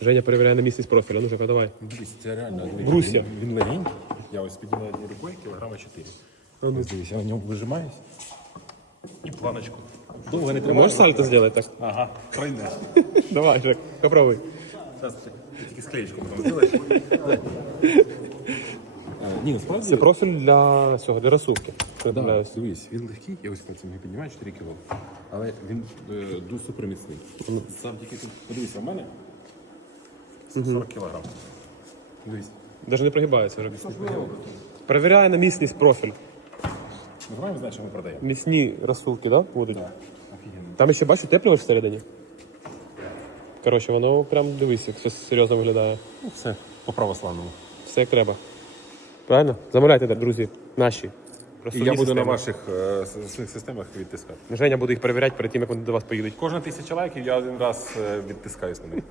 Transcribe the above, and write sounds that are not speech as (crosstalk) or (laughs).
Женя перевіряє на місність профіля. Ну так, давай. Дивись, це реально. Брусья. Він, він легенький. Я ось підняла однією рукою кілограма 4. Ось дивись, я на ньому вижимаюсь. І планочку. Довго не тримаю. Можеш сальто зробити так? Ага, пройде. (laughs) Давай, Жек, попробуй. Зараз ти тільки склеєчку потім зробиш. (laughs) Ні, насправді. Це профіль для цього, для розсувки. Для- Да, дивись, він легкий, я ось пальцем його піднімаю 4 кг. Але він е, дуже суперміцний. Сам тільки тут подивися, в мене 40 кг. Дивись. Навіть не прогибається вже. Перевіряє на міцність профіль. Ми знаємо, знаєш, що ми продаємо. Міцні розсувки, да, будуть? Офігенно. Там ще бачу теплювач всередині. Коротше, воно прям дивись, як все серйозно виглядає. Ну, все по православному. Все як треба. Правильно? Замовляйте, друзі, наші. І я буду на ваших е, с- своїх системах відтискати. Женя буде їх перевіряти перед тим, як вони до вас поїдуть. Кожна тисяча лайків я один раз е, відтискаюсь на них.